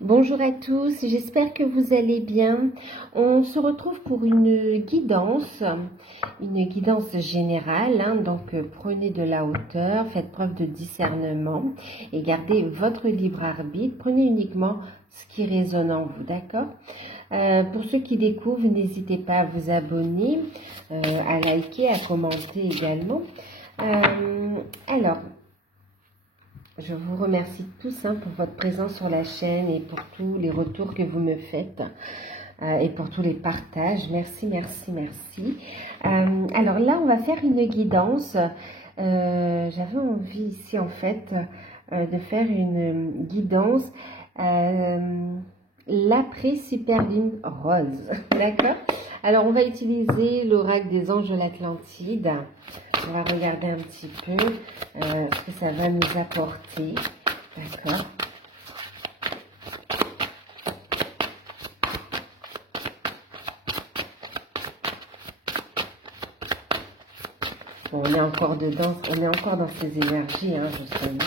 Bonjour à tous, j'espère que vous allez bien. On se retrouve pour une guidance générale. Donc prenez de la hauteur, faites preuve de discernement et gardez votre libre arbitre. Prenez uniquement ce qui résonne en vous, d'accord? Pour ceux qui découvrent, n'hésitez pas à vous abonner, à liker, à commenter également. Alors, je vous remercie tous pour votre présence sur la chaîne et pour tous les retours que vous me faites et pour tous les partages. Merci, merci, merci. Alors là, on va faire une guidance. J'avais envie ici, en fait, de faire une guidance l'après Superlune Rose. D'accord? Alors, on va utiliser l'oracle des anges de l'Atlantide. On va regarder un petit peu ce que ça va nous apporter. D'accord? Bon, on est encore dedans, on est encore dans ces énergies, justement.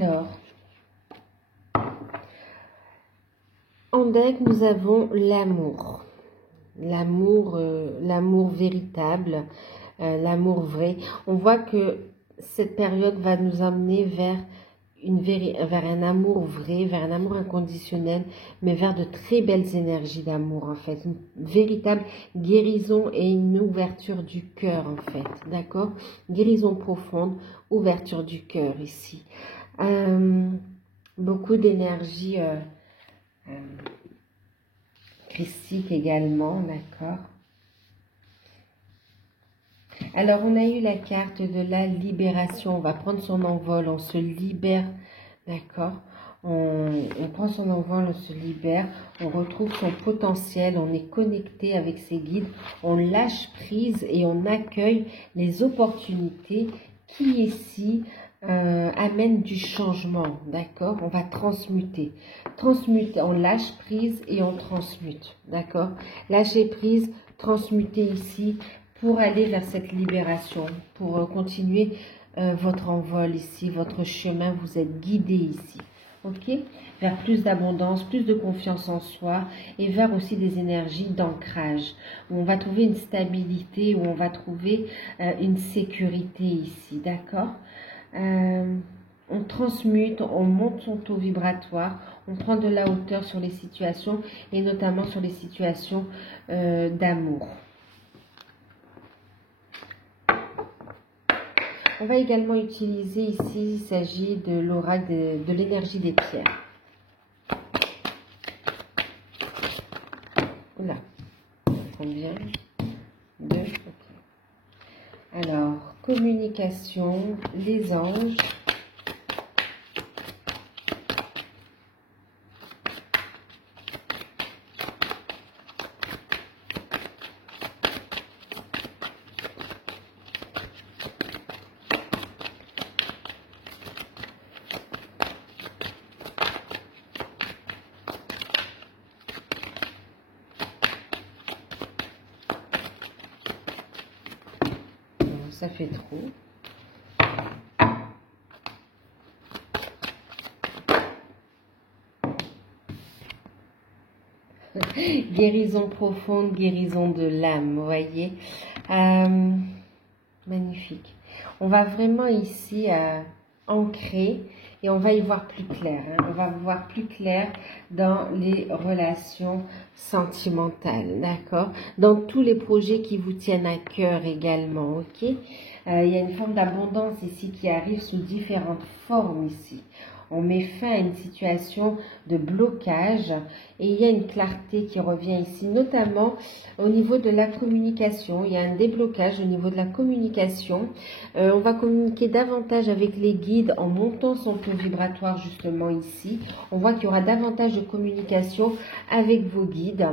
Alors, en deck, nous avons l'amour. L'amour véritable, l'amour vrai. On voit que cette période va nous amener vers un amour vrai, vers un amour inconditionnel, mais vers de très belles énergies d'amour, en fait. Une véritable guérison et une ouverture du cœur, en fait. D'accord? Guérison profonde, ouverture du cœur, ici. Beaucoup d'énergie christique également, d'accord? Alors, on a eu la carte de la libération. On va prendre son envol, on se libère, d'accord? On prend son envol, on se libère, on retrouve son potentiel, on est connecté avec ses guides, on lâche prise et on accueille les opportunités qui ici amènent du changement, d'accord? On va transmuter, on lâche prise et on transmute, d'accord? Lâcher prise, transmuter ici, pour aller vers cette libération, pour continuer votre envol ici, votre chemin, vous êtes guidé ici, ok? Vers plus d'abondance, plus de confiance en soi et vers aussi des énergies d'ancrage, où on va trouver une stabilité, où on va trouver une sécurité ici, d'accord? On transmute, on monte son taux vibratoire, on prend de la hauteur sur les situations et notamment sur les situations d'amour. On va également utiliser ici, il s'agit de l'oracle de l'énergie des pierres. Oula, combien? 2, ok. Alors, communication, les anges. Ça fait trop. Guérison profonde, guérison de l'âme, vous voyez. Magnifique. On va vraiment ici ancrer et on va y voir plus clair. On va voir plus clair dans les relations sentimentales, d'accord? Dans tous les projets qui vous tiennent à cœur également, ok? Il y a une forme d'abondance ici qui arrive sous différentes formes ici. On met fin à une situation de blocage et il y a une clarté qui revient ici, notamment au niveau de la communication. Il y a un déblocage au niveau de la communication. On va communiquer davantage avec les guides en montant son taux vibratoire justement ici. On voit qu'il y aura davantage de communication avec vos guides.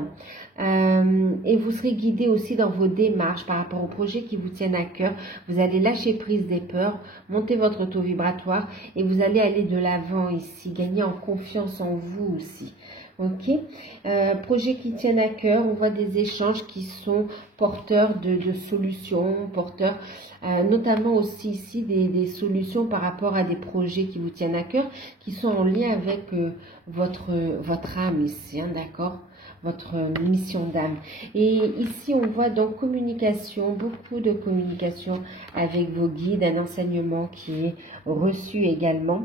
Et vous serez guidé aussi dans vos démarches par rapport aux projets qui vous tiennent à cœur. Vous allez lâcher prise des peurs, monter votre taux vibratoire et vous allez aller de l'avant ici, gagner en confiance en vous aussi. Ok, projets qui tiennent à cœur, on voit des échanges qui sont porteurs de solutions, porteurs notamment aussi ici des solutions par rapport à des projets qui vous tiennent à cœur, qui sont en lien avec votre âme ici, hein, d'accord, votre mission d'âme. Et ici, on voit donc communication, beaucoup de communication avec vos guides, un enseignement qui est reçu également.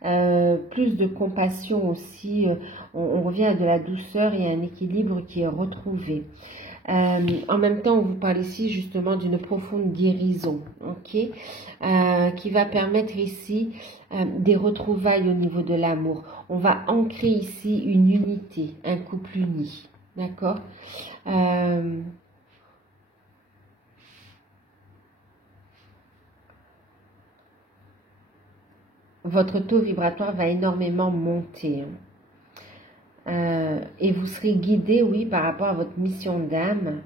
Plus de compassion aussi, on revient à de la douceur et un équilibre qui est retrouvé. En même temps, on vous parle ici justement d'une profonde guérison, ok, qui va permettre ici des retrouvailles au niveau de l'amour. On va ancrer ici une unité, un couple uni, d'accord. Votre taux vibratoire va énormément monter. Et vous serez guidé, oui, par rapport à votre mission d'âme.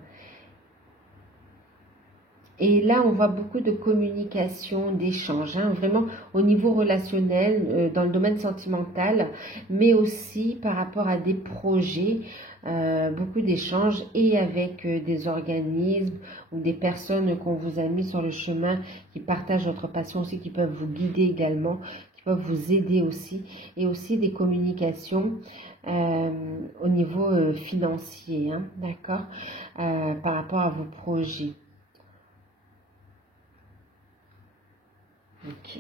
Et là, on voit beaucoup de communication, d'échange, hein, vraiment au niveau relationnel, dans le domaine sentimental, mais aussi par rapport à des projets, beaucoup d'échanges et avec des organismes ou des personnes qu'on vous a mis sur le chemin, qui partagent votre passion aussi, qui peuvent vous guider également, qui peuvent vous aider aussi, et aussi des communications au niveau financier, hein, d'accord, par rapport à vos projets. Ok.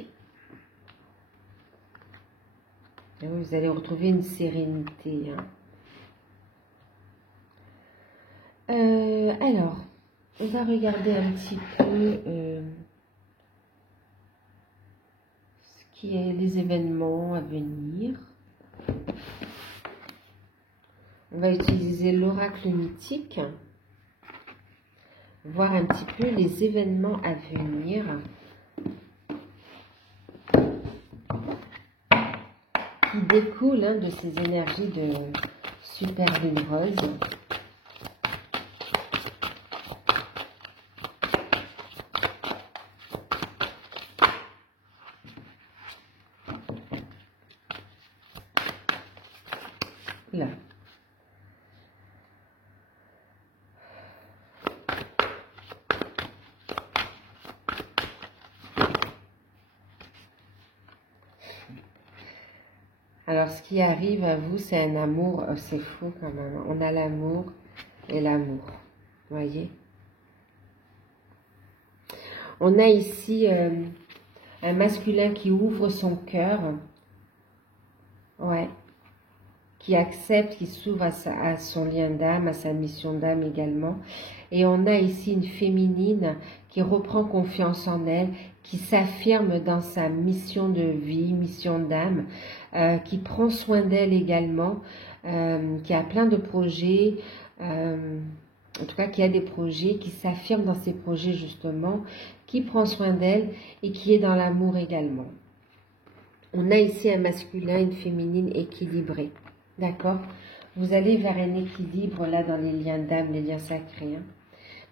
Et vous allez retrouver une sérénité. Hein. Alors, on va regarder un petit peu ce qui est les événements à venir. On va utiliser l'oracle mythique, voir un petit peu les événements à venir. Qui découle hein, de ces énergies de super lune rose. Là. Alors, ce qui arrive à vous, c'est un amour, oh, c'est fou quand même. On a l'amour et l'amour, voyez. On a ici un masculin qui ouvre son cœur, ouais, qui accepte, qui s'ouvre à son lien d'âme, à sa mission d'âme également. Et on a ici une féminine qui reprend confiance en elle, qui s'affirme dans sa mission de vie, mission d'âme, qui prend soin d'elle également, qui a plein de projets, en tout cas qui a des projets, qui s'affirme dans ses projets justement, qui prend soin d'elle et qui est dans l'amour également. On a ici un masculin, une féminine équilibrée, d'accord? Vous allez vers un équilibre là dans les liens d'âme, les liens sacrés. Hein.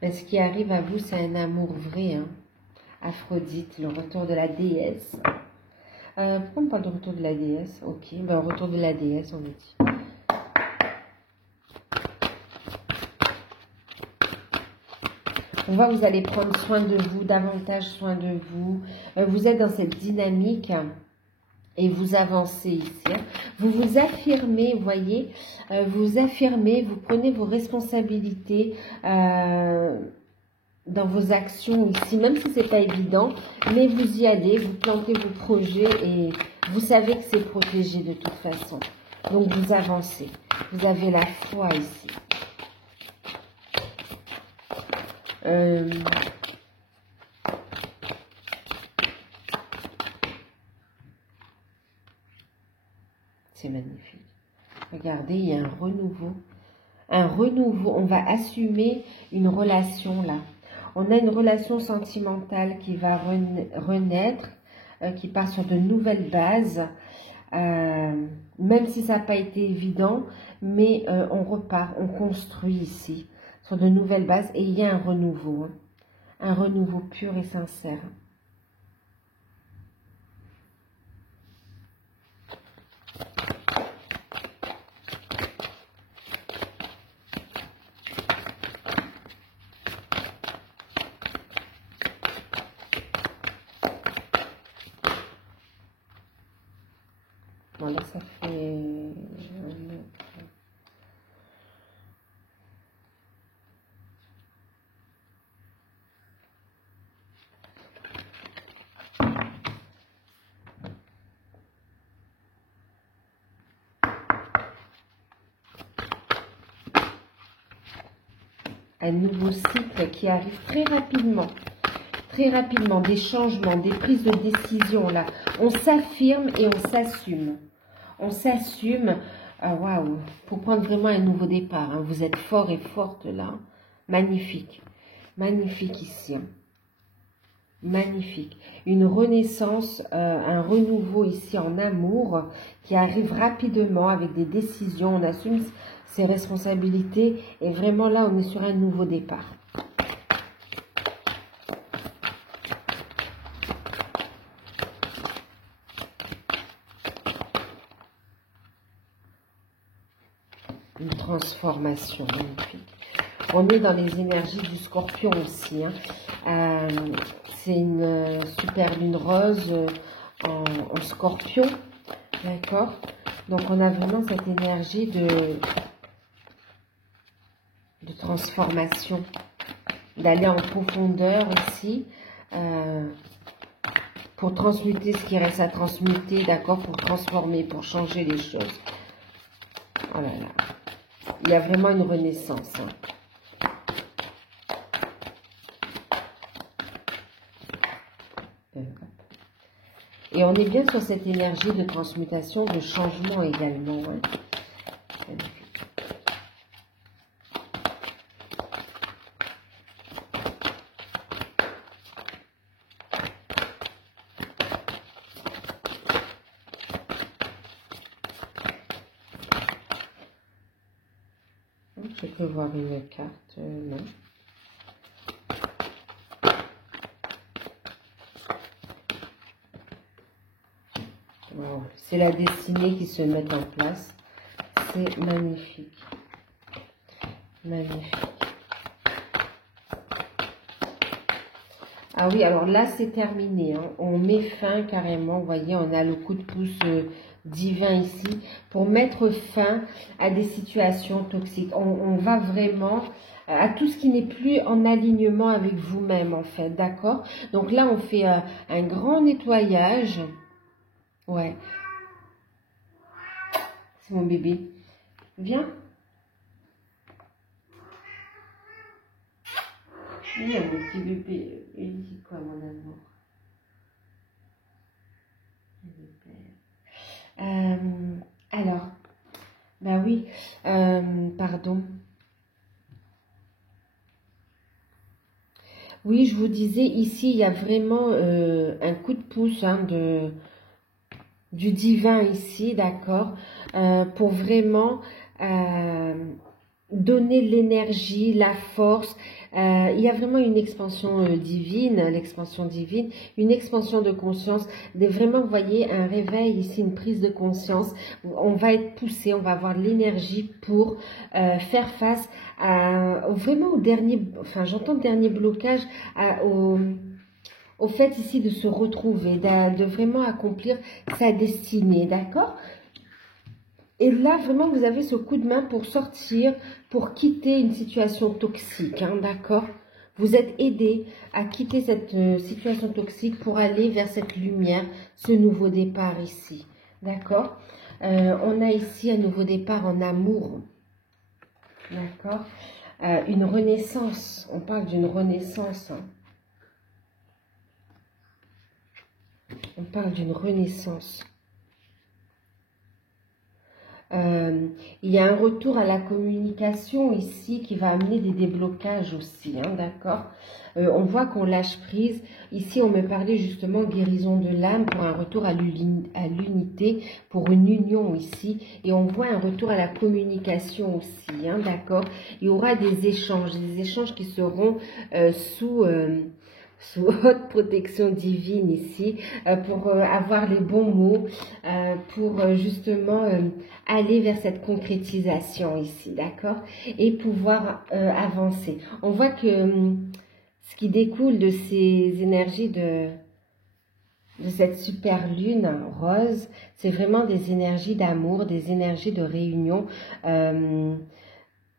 Mais ce qui arrive à vous, c'est un amour vrai, hein. Aphrodite, le retour de la déesse. Pourquoi on parle de retour de la déesse? Ok, ben retour de la déesse, on a dit. On voit que vous allez prendre soin de vous, davantage soin de vous. Vous êtes dans cette dynamique et vous avancez ici. Hein. Vous vous affirmez, vous voyez, vous affirmez, vous prenez vos responsabilités dans vos actions ici, même si c'est pas évident, mais vous y allez, vous plantez vos projets et vous savez que c'est protégé de toute façon. Donc vous avancez, vous avez la foi ici. magnifique. Regardez, il y a un renouveau. Un renouveau. On va assumer une relation là. On a une relation sentimentale qui va renaître, qui part sur de nouvelles bases. Même si ça n'a pas été évident, mais on repart, on construit ici sur de nouvelles bases et il y a un renouveau. Un renouveau pur et sincère. Bon, là, ça fait... un nouveau cycle qui arrive très rapidement. Très rapidement, des changements, des prises de décision là. On s'affirme et on s'assume. On s'assume, waouh, pour prendre vraiment un nouveau départ. Hein. Vous êtes fort et forte là. Magnifique. Magnifique ici. Hein. Magnifique. Une renaissance, un renouveau ici en amour qui arrive rapidement avec des décisions. On assume ses responsabilités et vraiment là, on est sur un nouveau départ. Une transformation magnifique. On est dans les énergies du scorpion aussi. Hein. C'est une super lune rose en scorpion. D'accord? Donc, on a vraiment cette énergie de transformation. D'aller en profondeur ici. Pour transmuter ce qui reste à transmuter. D'accord? Pour transformer, pour changer les choses. Oh là là. Il y a vraiment une renaissance. Hein. Et on est bien sur cette énergie de transmutation, de changement également. Hein. Je peux voir une carte, non. Wow. C'est la destinée qui se met en place. C'est magnifique. Magnifique. Ah oui, alors là, c'est terminé. Hein. On met fin carrément. Vous voyez, on a le coup de pouce divin ici pour mettre fin à des situations toxiques. On va vraiment à tout ce qui n'est plus en alignement avec vous-même, en fait. D'accord? Donc là, on fait un grand nettoyage. Ouais. C'est mon bébé. Viens. Viens, mon petit bébé. Il dit quoi, mon amour? Alors, bah oui, pardon. Oui, je vous disais, ici, il y a vraiment un coup de pouce hein, du divin ici, d'accord, pour vraiment donner l'énergie, la force. Il y a vraiment une expansion divine, l'expansion divine, une expansion de conscience, vraiment, vous voyez, un réveil ici, une prise de conscience. On va être poussé, on va avoir l'énergie pour faire face vraiment au dernier, enfin j'entends le dernier blocage, au fait ici de se retrouver, de vraiment accomplir sa destinée, d'accord? Et là, vraiment, vous avez ce coup de main pour sortir, pour quitter une situation toxique, hein, d'accord? Vous êtes aidé à quitter cette situation toxique pour aller vers cette lumière, ce nouveau départ ici, d'accord? On a ici un nouveau départ en amour, d'accord? Une renaissance, on parle d'une renaissance, hein. On parle d'une renaissance. Il y a un retour à la communication ici qui va amener des déblocages aussi, hein, d'accord. On voit qu'on lâche prise. Ici, on me parlait justement guérison de l'âme pour un retour à l'unité, pour une union ici. Et on voit un retour à la communication aussi, hein, d'accord. Il y aura des échanges qui seront sous haute protection divine ici, pour avoir les bons mots, pour justement aller vers cette concrétisation ici, d'accord, et pouvoir avancer. On voit que ce qui découle de ces énergies de cette super lune rose, c'est vraiment des énergies d'amour, des énergies de réunion.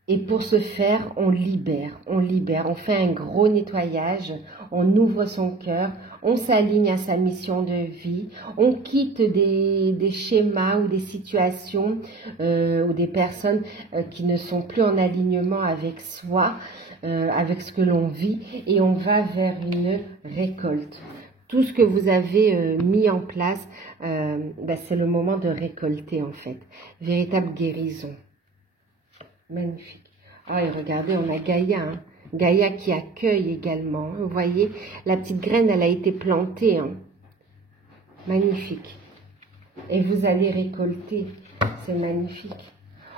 Et pour ce faire, on libère, on fait un gros nettoyage, on ouvre son cœur, on s'aligne à sa mission de vie, on quitte des schémas ou des situations ou des personnes qui ne sont plus en alignement avec soi, avec ce que l'on vit, et on va vers une récolte. Tout ce que vous avez mis en place, c'est le moment de récolter en fait, véritable guérison. Magnifique. Ah, et regardez, on a Gaïa. Hein. Gaïa qui accueille également. Vous voyez, la petite graine, elle a été plantée. Hein. Magnifique. Et vous allez récolter. C'est magnifique.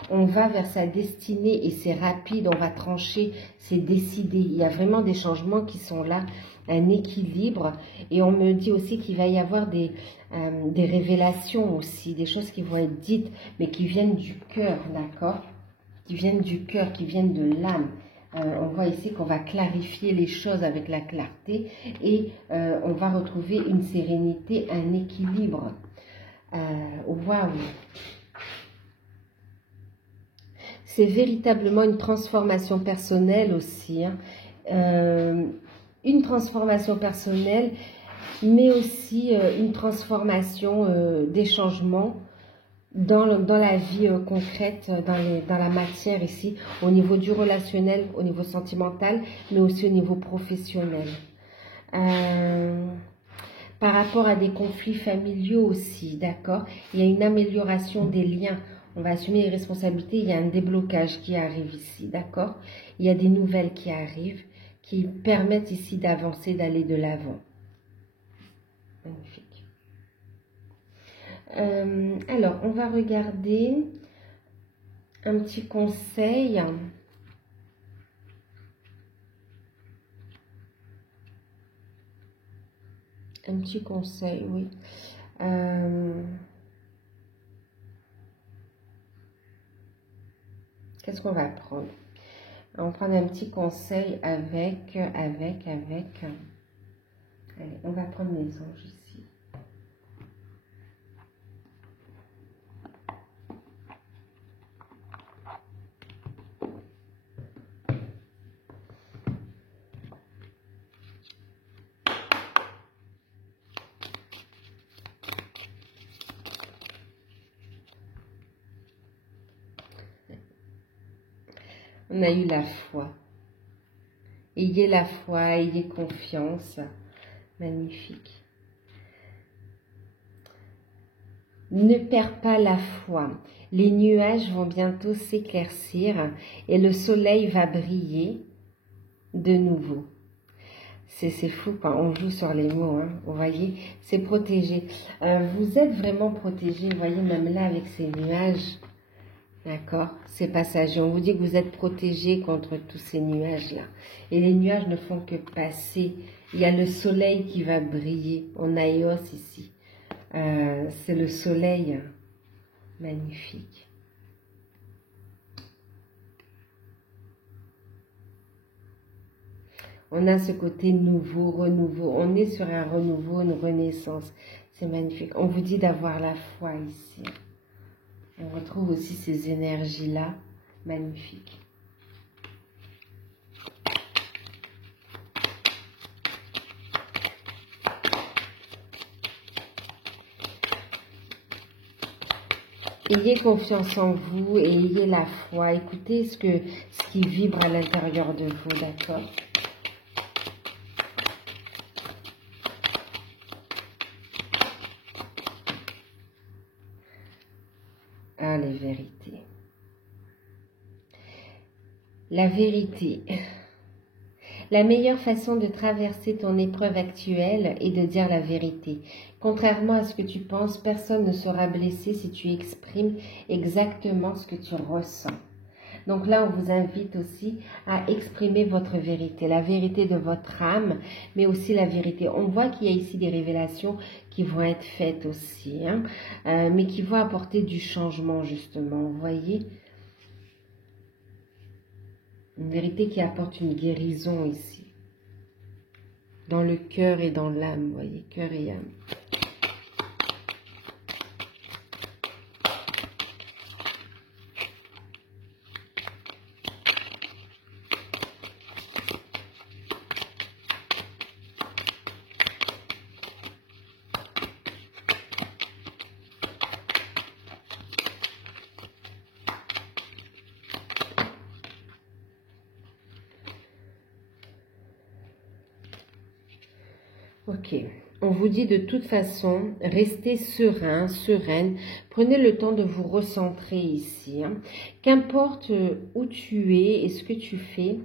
On va vers sa destinée et c'est rapide. On va trancher, c'est décidé. Il y a vraiment des changements qui sont là. Un équilibre. Et on me dit aussi qu'il va y avoir des révélations aussi. Des choses qui vont être dites, mais qui viennent du cœur, d'accord ? Qui viennent du cœur, qui viennent de l'âme. On voit ici qu'on va clarifier les choses avec la clarté et on va retrouver une sérénité, un équilibre. Waouh! C'est véritablement une transformation personnelle aussi. Hein. Une transformation personnelle, mais aussi une transformation des changements dans la vie concrète, dans la matière ici, au niveau du relationnel, au niveau sentimental, mais aussi au niveau professionnel. Par rapport à des conflits familiaux aussi, d'accord? Il y a une amélioration des liens. On va assumer les responsabilités. Il y a un déblocage qui arrive ici, d'accord? Il y a des nouvelles qui arrivent, qui permettent ici d'avancer, d'aller de l'avant. Magnifique. Alors, on va regarder un petit conseil. Un petit conseil, oui. Qu'est-ce qu'on va prendre? On va prendre un petit conseil avec. Allez, on va prendre les anges ici. On a eu la foi. Ayez la foi, ayez confiance. Magnifique. Ne perds pas la foi. Les nuages vont bientôt s'éclaircir et le soleil va briller de nouveau. C'est fou quand on joue sur les mots, hein. Vous voyez, c'est protégé. Vous êtes vraiment protégé, vous voyez, même là avec ces nuages. D'accord, c'est passager. On vous dit que vous êtes protégé contre tous ces nuages-là. Et les nuages ne font que passer. Il y a le soleil qui va briller. On a Eos ici. C'est le soleil. Magnifique. On a ce côté nouveau, renouveau. On est sur un renouveau, une renaissance. C'est magnifique. On vous dit d'avoir la foi ici. On retrouve aussi ces énergies-là, magnifiques. Ayez confiance en vous et ayez la foi. Écoutez ce qui vibre à l'intérieur de vous, d'accord? Allez, vérité. La vérité. La meilleure façon de traverser ton épreuve actuelle est de dire la vérité. Contrairement à ce que tu penses, personne ne sera blessé si tu exprimes exactement ce que tu ressens. Donc là, on vous invite aussi à exprimer votre vérité, la vérité de votre âme, mais aussi la vérité. On voit qu'il y a ici des révélations qui vont être faites aussi, hein, mais qui vont apporter du changement justement, vous voyez. Une vérité qui apporte une guérison ici, dans le cœur et dans l'âme, vous voyez, cœur et âme. Ok, on vous dit de toute façon, restez serein, sereine, prenez le temps de vous recentrer ici. Hein. Qu'importe où tu es et ce que tu fais,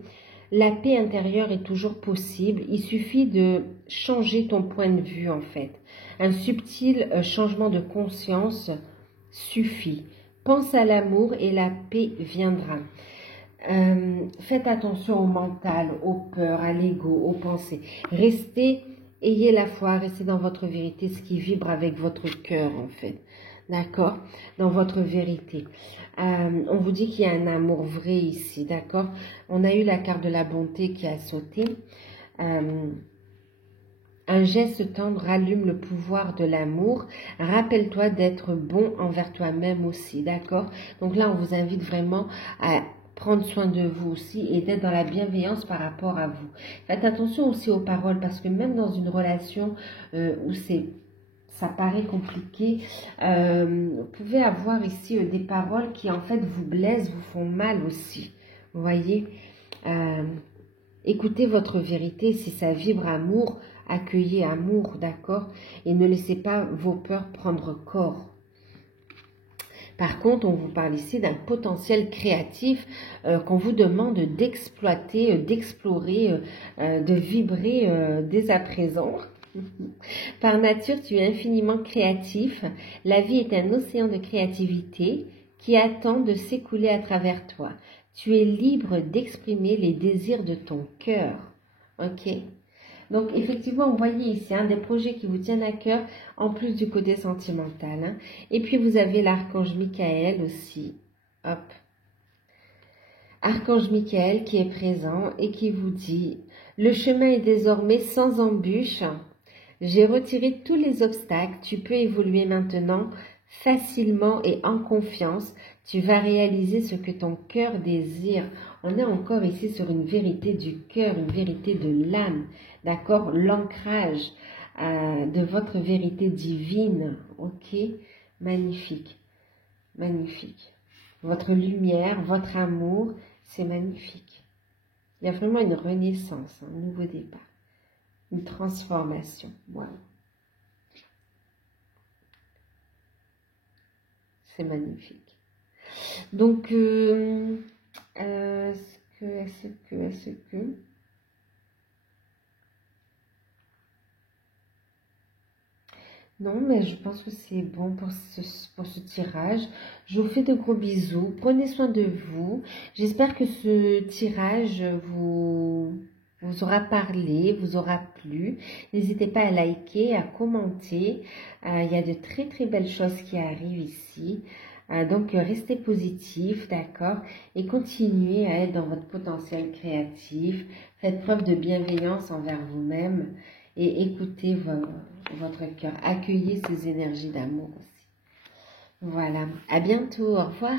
la paix intérieure est toujours possible. Il suffit de changer ton point de vue en fait. Un subtil changement de conscience suffit. Pense à l'amour et la paix viendra. Faites attention au mental, aux peurs, à l'ego, aux pensées. Ayez la foi, restez dans votre vérité, ce qui vibre avec votre cœur en fait. D'accord? Dans votre vérité. On vous dit qu'il y a un amour vrai ici, d'accord? On a eu la carte de la bonté qui a sauté. Un geste tendre rallume le pouvoir de l'amour. Rappelle-toi d'être bon envers toi-même aussi, d'accord? Donc là, on vous invite vraiment à prendre soin de vous aussi et d'être dans la bienveillance par rapport à vous. Faites attention aussi aux paroles parce que même dans une relation où ça paraît compliqué, vous pouvez avoir ici des paroles qui en fait vous blessent, vous font mal aussi. Vous voyez, écoutez votre vérité, si ça vibre amour, accueillez amour, d'accord? Et ne laissez pas vos peurs prendre corps. Par contre, on vous parle ici d'un potentiel créatif qu'on vous demande d'exploiter, d'explorer, de vibrer dès à présent. Par nature, tu es infiniment créatif. La vie est un océan de créativité qui attend de s'écouler à travers toi. Tu es libre d'exprimer les désirs de ton cœur. Ok? Donc, effectivement, vous voyez ici des projets qui vous tiennent à cœur, en plus du côté sentimental. Hein. Et puis, vous avez l'archange Michael aussi. Hop. Archange Michael qui est présent et qui vous dit « Le chemin est désormais sans embûche. J'ai retiré tous les obstacles. Tu peux évoluer maintenant facilement et en confiance. Tu vas réaliser ce que ton cœur désire. » On est encore ici sur une vérité du cœur, une vérité de l'âme. D'accord? L'ancrage de votre vérité divine. Ok? Magnifique. Magnifique. Votre lumière, votre amour, c'est magnifique. Il y a vraiment une renaissance, un nouveau départ. Une transformation. Wow. C'est magnifique. Donc, est-ce que... Non, mais je pense que c'est bon pour ce tirage. Je vous fais de gros bisous. Prenez soin de vous. J'espère que ce tirage vous aura parlé, vous aura plu. N'hésitez pas à liker, à commenter. Il y a de très très belles choses qui arrivent ici. Donc, restez positif, d'accord? Et continuez à être dans votre potentiel créatif. Faites preuve de bienveillance envers vous-même. Et écoutez votre cœur. Accueillez ces énergies d'amour aussi. Voilà. À bientôt. Au revoir.